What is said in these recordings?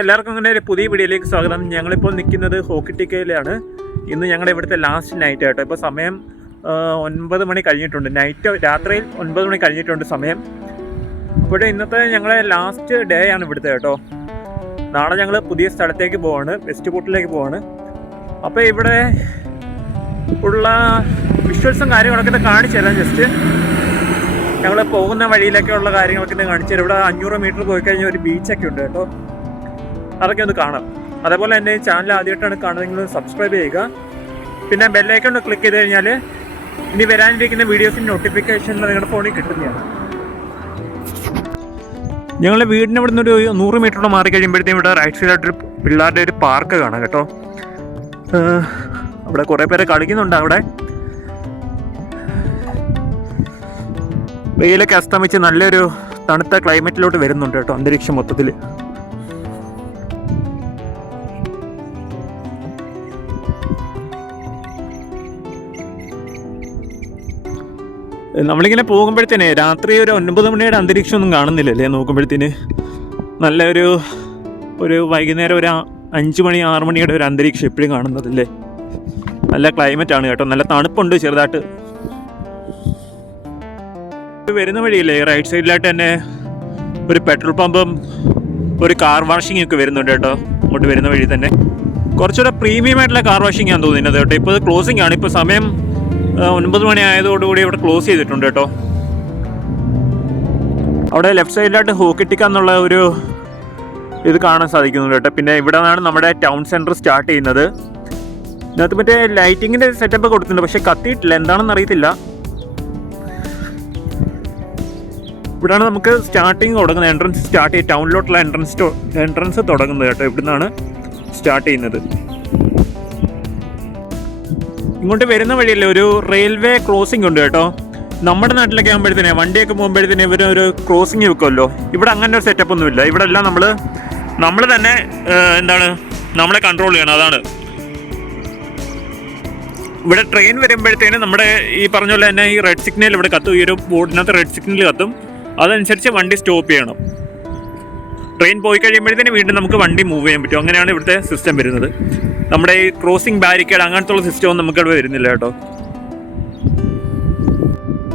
എല്ലാവർക്കും അങ്ങനെ ഒരു പുതിയ വീഡിയോയിലേക്ക് സ്വാഗതം. ഞങ്ങളിപ്പോൾ നിൽക്കുന്നത് ഹോക്കി ടിക്കയിലാണ്. ഇന്ന് ഞങ്ങളുടെ ഇവിടുത്തെ ലാസ്റ്റ് നൈറ്റ് ആയിട്ടോ ഇപ്പോൾ സമയം ഒൻപത് മണി കഴിഞ്ഞിട്ടുണ്ട്. നൈറ്റ് രാത്രിയിൽ ഒൻപത് മണി കഴിഞ്ഞിട്ടുണ്ട് സമയം. അപ്പോൾ ഇന്നത്തെ ഞങ്ങളെ ലാസ്റ്റ് ഡേ ആണ് ഇവിടുത്തെ കേട്ടോ. നാളെ ഞങ്ങൾ പുതിയ സ്ഥലത്തേക്ക് പോവാണ്. വെസ്റ്റ് ബോട്ടിലേക്ക് പോവാണ്. അപ്പോൾ ഇവിടെ ഉള്ള വിഷ്വൽസും കാര്യങ്ങളൊക്കെ ഇത് കാണിച്ചു തരാം ജസ്റ്റ് ഞങ്ങൾ പോകുന്ന വഴിയിലൊക്കെ ഉള്ള കാര്യങ്ങളൊക്കെ ഇത് കാണിച്ചു തരാം. ഇവിടെ അഞ്ഞൂറ് മീറ്റർ പോയി കഴിഞ്ഞാൽ ഒരു ബീച്ചൊക്കെ ഉണ്ട് കേട്ടോ. അതൊക്കെ ഒന്ന് കാണാം. അതേപോലെ എന്റെ ഈ ചാനൽ ആദ്യമായിട്ടാണ് കാണുന്നതെങ്കിൽ സബ്സ്ക്രൈബ് ചെയ്യുക. പിന്നെ ബെല്ലൈക്കൺ ക്ലിക്ക് ചെയ്ത് കഴിഞ്ഞാൽ ഇനി വരാനിരിക്കുന്ന വീഡിയോസിന്റെ നോട്ടിഫിക്കേഷൻ നിങ്ങളുടെ ഫോണിൽ കിട്ടുന്നതാണ്. ഞങ്ങളുടെ വീടിന് ഇവിടെ നിന്ന് ഒരു നൂറ് മീറ്ററോടെ മാറി കഴിയുമ്പോഴത്തേക്കും ഇവിടെ റൈറ്റ് സൈഡായിട്ടൊരു പിള്ളേരുടെ ഒരു പാർക്ക് കാണാം കേട്ടോ. അവിടെ കുറേ പേരെ കളിക്കുന്നുണ്ട് അവിടെ. വെയിലൊക്കെ അസ്തമിച്ച് നല്ലൊരു തണുത്ത ക്ലൈമറ്റിലോട്ട് വരുന്നുണ്ട് കേട്ടോ അന്തരീക്ഷം മൊത്തത്തിൽ നമ്മളിങ്ങനെ പോകുമ്പോഴത്തേനെ രാത്രി ഒരു ഒൻപത് മണിയുടെ അന്തരീക്ഷം ഒന്നും കാണുന്നില്ലല്ലേ നോക്കുമ്പോഴത്തേന് നല്ലൊരു ഒരു വൈകുന്നേരം ഒരു അഞ്ച് മണി ആറ് മണിയുടെ ഒരു അന്തരീക്ഷം എപ്പോഴും കാണുന്നതല്ലേ നല്ല ക്ലൈമറ്റ് ആണ് കേട്ടോ. നല്ല തണുപ്പുണ്ട് ചെറുതായിട്ട്. വരുന്ന വഴിയില്ലേ റൈറ്റ് സൈഡിലായിട്ട് തന്നെ ഒരു പെട്രോൾ പമ്പും ഒരു കാർ വാഷിംഗ് ഒക്കെ വരുന്നുണ്ട് കേട്ടോ. അങ്ങോട്ട് വരുന്ന വഴി തന്നെ. കുറച്ചുകൂടെ പ്രീമിയം ആയിട്ടുള്ള കാർ വാഷിംഗ് ആണ് തോന്നുന്നത് കേട്ടോ. ഇപ്പോൾ ക്ലോസിംഗ് ആണ്. ഇപ്പോൾ സമയം ഒൻപത് മണി ആയതോടുകൂടി ഇവിടെ ക്ലോസ് ചെയ്തിട്ടുണ്ട് കേട്ടോ. അവിടെ ലെഫ്റ്റ് സൈഡിലായിട്ട് ഹോക്കിട്ടിക്ക എന്നുള്ള ഒരു ഇത് കാണാൻ സാധിക്കുന്നുണ്ട് കേട്ടോ. പിന്നെ ഇവിടെ നിന്നാണ് നമ്മുടെ ടൗൺ സെന്റർ സ്റ്റാർട്ട് ചെയ്യുന്നത്. ഇതിനകത്ത് മറ്റേ ലൈറ്റിങ്ങിന്റെ സെറ്റപ്പ് കൊടുത്തിട്ടുണ്ട്. പക്ഷെ കത്തിയിട്ടില്ല. എന്താണെന്ന് അറിയത്തില്ല. ഇവിടെയാണ് നമുക്ക് സ്റ്റാർട്ടിങ് തുടങ്ങുന്നത്. എൻട്രൻസ് സ്റ്റാർട്ട് ചെയ്യുക ടൗണിലോട്ടുള്ള എൻട്രൻസ് എൻട്രൻസ് തുടങ്ങുന്നത് കേട്ടോ. ഇവിടുന്നാണ് സ്റ്റാർട്ട് ചെയ്യുന്നത്. ഇങ്ങോട്ട് വരുന്ന വഴിയല്ലേ? ഒരു റെയിൽവേ ക്രോസിംഗ് ഉണ്ട് കേട്ടോ. നമ്മുടെ നാട്ടിലൊക്കെ ആകുമ്പോഴത്തേനെ വണ്ടിയൊക്കെ പോകുമ്പോഴത്തേനെ ഇവർ ഒരു ക്രോസിംഗ് വെക്കുമല്ലോ. ഇവിടെ അങ്ങനെ ഒരു സെറ്റപ്പ് ഒന്നുമില്ല ഇവിടെ എല്ലാം നമ്മൾ നമ്മൾ തന്നെ എന്താണ് നമ്മളെ കൺട്രോൾ ചെയ്യണം. അതാണ്. ഇവിടെ ട്രെയിൻ വരുമ്പോഴത്തേനും നമ്മുടെ ഈ പറഞ്ഞ പോലെ തന്നെ ഈ റെഡ് സിഗ്നൽ ഇവിടെ കത്തും. ഈ ഒരു ബോർഡിനകത്ത് റെഡ് സിഗ്നൽ കത്തും. അതനുസരിച്ച് വണ്ടി സ്റ്റോപ്പ് ചെയ്യണം. ട്രെയിൻ പോയി കഴിയുമ്പോഴത്തേനും വീണ്ടും നമുക്ക് വണ്ടി മൂവ് ചെയ്യാൻ പറ്റും. അങ്ങനെയാണ് ഇവിടുത്തെ സിസ്റ്റം വരുന്നത്. നമ്മുടെ ഈ ക്രോസിംഗ് ബാരിക്കേഡ് അങ്ങനത്തെ ഉള്ള സിസ്റ്റം ഒന്നും നമുക്കിവിടെ വരുന്നില്ല കേട്ടോ.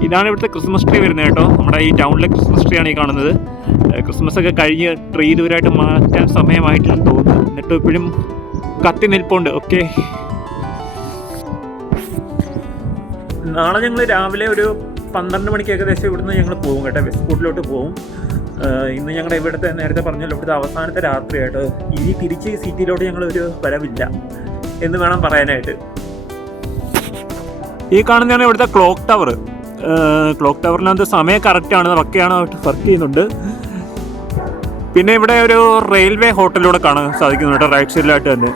ഇതാണ് ഇവിടുത്തെ ക്രിസ്മസ് ട്രീ വരുന്നത് കേട്ടോ. നമ്മുടെ ഈ ടൗണിലെ ക്രിസ്മസ് ട്രീ ആണ് ഈ കാണുന്നത്. ക്രിസ്മസ് ഒക്കെ കഴിഞ്ഞ് ട്രീ ദൂരമായിട്ട് മാറ്റാൻ സമയമായിട്ടില്ലെന്ന് തോന്നുന്നു. എന്നിട്ട് ഇപ്പോഴും കത്തി നിൽപ്പുണ്ട്. ഓക്കെ നാളെ ഞങ്ങൾ രാവിലെ ഒരു പന്ത്രണ്ട് മണിക്ക് ഏകദേശം ഇവിടുന്ന് ഞങ്ങൾ പോകും കേട്ടോ. വെസ്റ്റ് കോട്ടിലോട്ട് പോകും. ഇന്ന് ഞങ്ങളുടെ ഇവിടുത്തെ നേരത്തെ പറഞ്ഞല്ലോ ഇവിടുത്തെ അവസാനത്തെ രാത്രിയായിട്ട് ഇനി തിരിച്ച് സിറ്റിയിലോട്ട് ഞങ്ങൾ ഒരു വരവില്ല എന്ന് വേണം പറയാനായിട്ട്. ഈ കാണുന്നതാണ് ഇവിടുത്തെ ക്ലോക്ക് ടവർ. ക്ലോക്ക് ടവറിനകത്ത് സമയം കറക്റ്റാണ് ഒക്കെയാണ് വർക്ക് ചെയ്യുന്നുണ്ട്. പിന്നെ ഇവിടെ ഒരു റെയിൽവേ ഹോട്ടലിലൂടെ കാണാൻ സാധിക്കുന്നുണ്ട് റൈറ്റ് സൈഡിലായിട്ട് തന്നെ.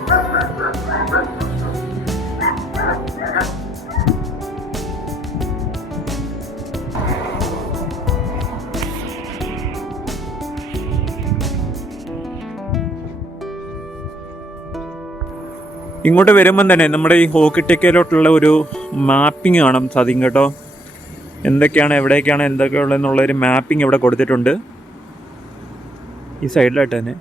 ഇങ്ങോട്ട് വരുമ്പം തന്നെ നമ്മുടെ ഈ ഹോക്കി ടിക്കയിലോട്ടുള്ള ഒരു മാപ്പിംഗ് കാണാൻ സാധിക്കും കേട്ടോ. എന്തൊക്കെയാണ് എവിടേക്കാണ് എന്തൊക്കെയുള്ളതെന്നുള്ളൊരു മാപ്പിംഗ് ഇവിടെ കൊടുത്തിട്ടുണ്ട്. ഈ സൈഡിലായിട്ട് തന്നെ.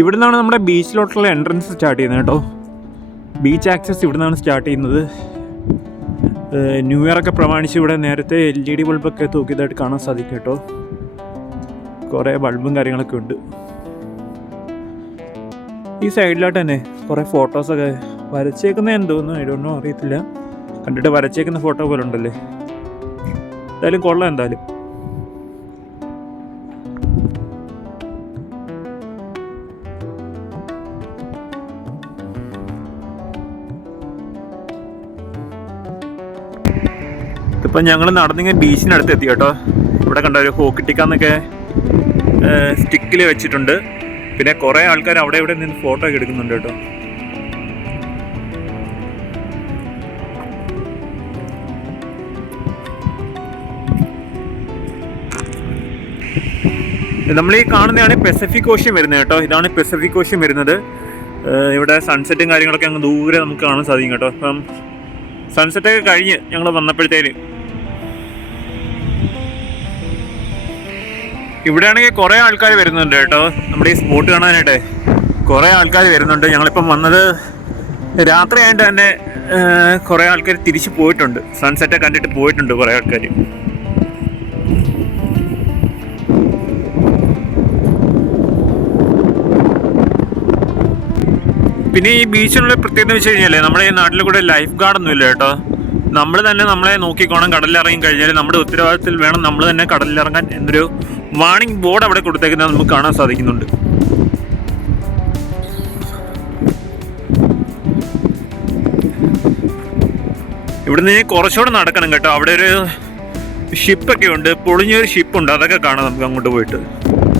ഇവിടെ നിന്നാണ് നമ്മുടെ ബീച്ചിലോട്ടുള്ള എൻട്രൻസ് സ്റ്റാർട്ട് ചെയ്യുന്നത് കേട്ടോ. ബീച്ച് ആക്സസ് ഇവിടെ നിന്നാണ് സ്റ്റാർട്ട് ചെയ്യുന്നത്. ന്യൂ ഇയർ ഒക്കെ പ്രമാണിച്ച് ഇവിടെ നേരത്തെ എൽ ഇ ഡി ബൾബൊക്കെ തൂക്കിയതായിട്ട് കാണാൻ സാധിക്കും കേട്ടോ. കുറേ ബൾബും കാര്യങ്ങളൊക്കെ ഉണ്ട്. ഈ സൈഡിലായിട്ട് തന്നെ കുറേ ഫോട്ടോസൊക്കെ വരച്ചേക്കുന്ന എന്തോന്നും ഇതൊന്നും അറിയത്തില്ല. കണ്ടിട്ട് വരച്ചേക്കുന്ന ഫോട്ടോ പോലെ ഉണ്ടല്ലേ? എന്തായാലും കൊള്ളാം എന്തായാലും. ഇപ്പം ഞങ്ങൾ നടന്നിങ്ങനെ ബീച്ചിനടുത്ത് എത്തി കേട്ടോ. ഇവിടെ കണ്ട ഒരു ഹോക്കിട്ടിക്കാന്നൊക്കെ സ്റ്റിക്കിൽ വെച്ചിട്ടുണ്ട്. പിന്നെ കുറേ ആൾക്കാർ അവിടെ ഇവിടെ നിന്ന് ഫോട്ടോ ഒക്കെ എടുക്കുന്നുണ്ട് കേട്ടോ. നമ്മൾ ഈ കാണുന്നതാണ് പെസഫിക് ഓഷ്യൻ വരുന്നത് കേട്ടോ. ഇതാണ് പെസഫിക് ഓഷ്യൻ വരുന്നത്. ഇവിടെ സൺസെറ്റും കാര്യങ്ങളൊക്കെ അങ്ങ് ദൂരെ നമുക്ക് കാണാൻ സാധിക്കും കേട്ടോ. അപ്പം സൺസെറ്റൊക്കെ കഴിഞ്ഞ് ഞങ്ങൾ വന്നപ്പോഴത്തേന് ഇവിടെ ആണെങ്കിൽ കുറേ ആൾക്കാർ വരുന്നുണ്ട് കേട്ടോ. നമ്മുടെ ഈ സ്പോട്ട് കാണാനായിട്ട് കുറേ ആൾക്കാർ വരുന്നുണ്ട്. ഞങ്ങളിപ്പം വന്നത് രാത്രി ആയിട്ട് തന്നെ കുറേ ആൾക്കാർ തിരിച്ചു പോയിട്ടുണ്ട്. സൺസെറ്റ് കണ്ടിട്ട് പോയിട്ടുണ്ട് കുറേ ആൾക്കാർ പിന്നെ ഈ ബീച്ചിനുള്ള പ്രത്യേകത വെച്ച് കഴിഞ്ഞാൽ നമ്മുടെ ഈ നാട്ടിൽ കൂടെ ലൈഫ് ഗാർഡ് ഒന്നും ഇല്ല കേട്ടോ. നമ്മൾ തന്നെ നമ്മളെ നോക്കിക്കോണം കടലിൽ ഇറങ്ങി കഴിഞ്ഞാൽ നമ്മുടെ ഉത്തരവാദിത്തത്തിൽ വേണം നമ്മൾ തന്നെ കടലിൽ ഇറങ്ങാൻ എന്നൊരു വാണിംഗ് ബോർഡ് അവിടെ കൊടുത്തേക്കുന്നത് നമുക്ക് കാണാൻ സാധിക്കുന്നുണ്ട്. ഇവിടുന്ന് കുറച്ചുകൂടെ നടക്കണം കേട്ടോ. അവിടെ ഒരു ഷിപ്പൊക്കെ ഉണ്ട്. പൊളിഞ്ഞൊരു ഷിപ്പുണ്ട് അതൊക്കെ കാണാം നമുക്ക് അങ്ങോട്ട് പോയിട്ട്.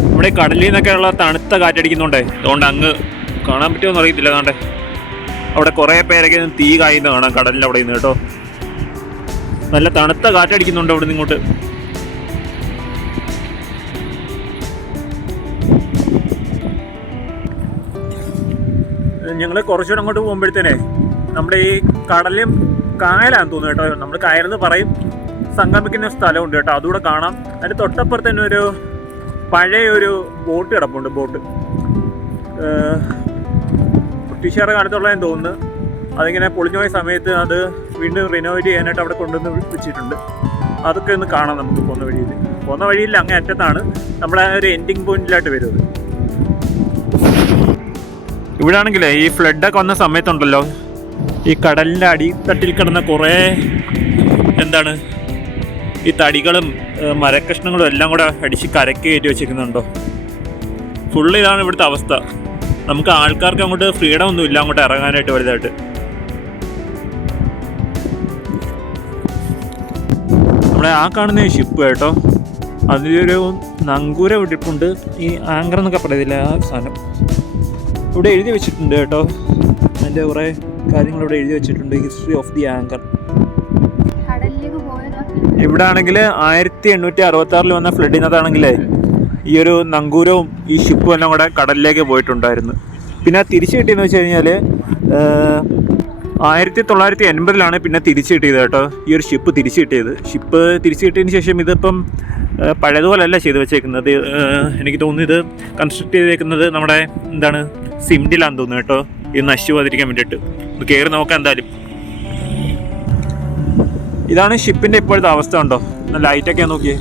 നമ്മുടെ കടലിൽ നിന്നൊക്കെ ഉള്ള തണുത്ത കാറ്റടിക്കുന്നുണ്ടേ. അതുകൊണ്ട് അങ്ങ് കാണാൻ പറ്റുമോ അറിയത്തില്ല കാണ്ടേ. അവിടെ കുറേ പേരൊക്കെ തീ കായുന്ന കാണാം കടലിന്റെ അവിടെ നിന്ന് കേട്ടോ. നല്ല തണുത്ത കാറ്റടിക്കുന്നുണ്ട് അവിടെ നിന്ന് ഇങ്ങോട്ട്. ഞങ്ങൾ കുറച്ചുകൂടെ അങ്ങോട്ട് പോകുമ്പോഴത്തേനെ നമ്മുടെ ഈ കടലും കായലാന്ന് തോന്നുന്നു കേട്ടോ. നമ്മൾ കായലെന്ന് പറയും. സംഗമിക്കുന്ന സ്ഥലമുണ്ട് കേട്ടോ. അതുകൂടെ കാണാം. അതിന്റെ തൊട്ടപ്പുറത്ത് തന്നെ ഒരു പഴയ ഒരു ബോട്ട് കിടപ്പുണ്ട് ബോട്ട് ബ്രിട്ടീഷുകാരുടെ കാലത്തുള്ളതെന്ന് തോന്നുന്നു. അതിങ്ങനെ പൊളിഞ്ഞുപോയ സമയത്ത് അത് വീണ്ടും റിനോവേറ്റ് ചെയ്യാനായിട്ട് അവിടെ കൊണ്ടുവന്ന് വെച്ചിട്ടുണ്ട്. അതൊക്കെ ഒന്ന് കാണാം നമുക്ക് പോകുന്ന വഴിയിൽ. പോകുന്ന വഴിയിൽ അങ്ങേ അറ്റത്താണ് നമ്മളെ ഒരു എൻഡിങ് പോയിന്റിലായിട്ട് വരുന്നത്. ഇവിടെ ആണെങ്കിലേ ഈ ഫ്ലഡൊക്കെ വന്ന സമയത്തുണ്ടല്ലോ. ഈ കടലിന്റെ അടിത്തട്ടിൽ കിടന്ന കുറേ എന്താണ് ഈ തടികളും മരക്കഷ്ണങ്ങളും എല്ലാം കൂടെ അടിച്ച് കരക്ക് കയറ്റി വെച്ചിരിക്കുന്നുണ്ടോ. ഫുള്ള് ഇതാണ് ഇവിടുത്തെ അവസ്ഥ. നമുക്ക് ആൾക്കാർക്ക് അങ്ങോട്ട് ഫ്രീഡം ഒന്നും ഇല്ല അങ്ങോട്ട് ഇറങ്ങാനായിട്ട് വലുതായിട്ട്. നമ്മളെ ആ കാണുന്ന ഷിപ്പ് കേട്ടോ അതിലൊരു നങ്കൂര ഇട്ടിട്ടുണ്ട് ഈ ആങ്കർ എന്നൊക്കെ പറയത്തില്ല ആ സാധനം? ഇവിടെ എഴുതി വെച്ചിട്ടുണ്ട് കേട്ടോ. അതിന്റെ കുറേ കാര്യങ്ങൾ ഇവിടെ എഴുതി വെച്ചിട്ടുണ്ട്. ഹിസ്റ്ററി ഓഫ് ദി ആങ്കർ ഇവിടെ ആണെങ്കിൽ ആയിരത്തി എണ്ണൂറ്റി അറുപത്തി ആറിൽ വന്ന ഫ്ലഡിനകത്താണെങ്കിൽ ഈ ഒരു നങ്കൂരവും ഈ ഷിപ്പും എല്ലാം കൂടെ കടലിലേക്ക് പോയിട്ടുണ്ടായിരുന്നു. പിന്നെ തിരിച്ചു കിട്ടിയെന്ന് വെച്ച് കഴിഞ്ഞാൽ ആയിരത്തി തൊള്ളായിരത്തി എൺപതിലാണ് പിന്നെ തിരിച്ചു കിട്ടിയത് കേട്ടോ. ഈ ഒരു ഷിപ്പ് തിരിച്ചു കിട്ടിയത്. ഷിപ്പ് തിരിച്ചു കിട്ടിയതിന് ശേഷം ഇതിപ്പം പഴയതുപോലല്ല ചെയ്ത് വെച്ചേക്കുന്നത്. എനിക്ക് തോന്നുന്നു ഇത് കൺസ്ട്രക്ട് ചെയ്തേക്കുന്നത് നമ്മുടെ എന്താണ് സിംഡിലാന്ന് തോന്നുന്നു കേട്ടോ. ഇത് നശിച്ചു പോകാതിരിക്കാൻ വേണ്ടിയിട്ട്. ഒന്ന് കയറി നോക്കാം എന്തായാലും. ഇതാണ് ഷിപ്പിന്റെ ഇപ്പോഴത്തെ അവസ്ഥ ഉണ്ടോ ലൈറ്റൊക്കെ നോക്കിയേ.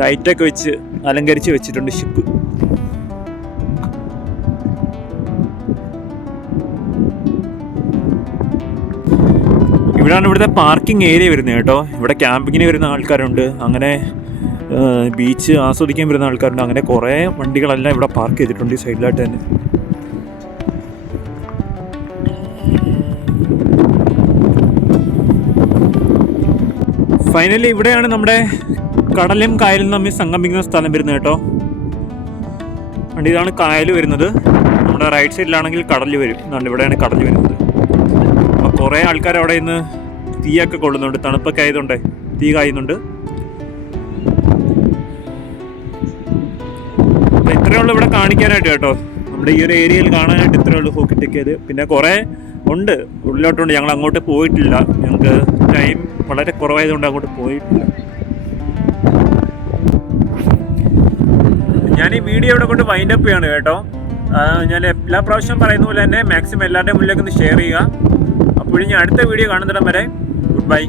ലൈറ്റൊക്കെ വെച്ച് അലങ്കരിച്ച് വെച്ചിട്ടുണ്ട് ഷിപ്പ് ഇവിടാണ് ഇവിടുത്തെ പാർക്കിംഗ് ഏരിയ വരുന്നത് കേട്ടോ. ഇവിടെ ക്യാമ്പിങ്ങിന് വരുന്ന ആൾക്കാരുണ്ട്. അങ്ങനെ ബീച്ച് ആസ്വദിക്കാൻ വരുന്ന ആൾക്കാരുണ്ട്. അങ്ങനെ കുറേ വണ്ടികളെല്ലാം ഇവിടെ പാർക്ക് ചെയ്തിട്ടുണ്ട് ഈ സൈഡിലായിട്ട് തന്നെ. ഫൈനലി ഇവിടെയാണ് നമ്മുടെ കടലും കായലും തമ്മിൽ സംഗമിക്കുന്ന സ്ഥലം വരുന്നത് കേട്ടോ. ഇതാണ് കായൽ വരുന്നത്. നമ്മുടെ റൈറ്റ് സൈഡിലാണെങ്കിൽ കടൽ വരും. ഇതാണ് ഇവിടെയാണ് കടൽ വരുന്നത്. കുറേ ആൾക്കാർ അവിടെ നിന്ന് തീയൊക്കെ കൊള്ളുന്നുണ്ട്. തണുപ്പൊക്കെ ആയതുകൊണ്ട് തീ കായുന്നുണ്ട്. അപ്പോൾ ഇത്രയേ ഉള്ളൂ ഇവിടെ കാണിക്കാനായിട്ട് കേട്ടോ. നമ്മുടെ ഈ ഒരു ഏരിയയിൽ കാണാനായിട്ട് ഇത്രയേ ഉള്ളൂ ഹോക്കി ഹോക്കിട്ടിക്കത് പിന്നെ കുറേ ഉണ്ട്. ഉള്ളിലോട്ടുണ്ട്. ഞങ്ങൾ അങ്ങോട്ട് പോയിട്ടില്ല. ഞങ്ങൾക്ക് ടൈം വളരെ കുറവായതുകൊണ്ട് അങ്ങോട്ട് പോയിട്ടില്ല. ഞാൻ ഈ വീഡിയോ ഇവിടെ കൊണ്ട് വൈൻഡപ്പ് ചെയ്യാണ് കേട്ടോ. ഞാൻ എല്ലാ പ്രാവശ്യം പറയുന്ന പോലെ തന്നെ മാക്സിമം എല്ലാവരുടെയും മുന്നിലേക്ക് ഒന്ന് ഷെയർ ചെയ്യുക. ഇനി അടുത്ത വീഡിയോ കാണുന്നിടം വരെ ഗുഡ് ബൈ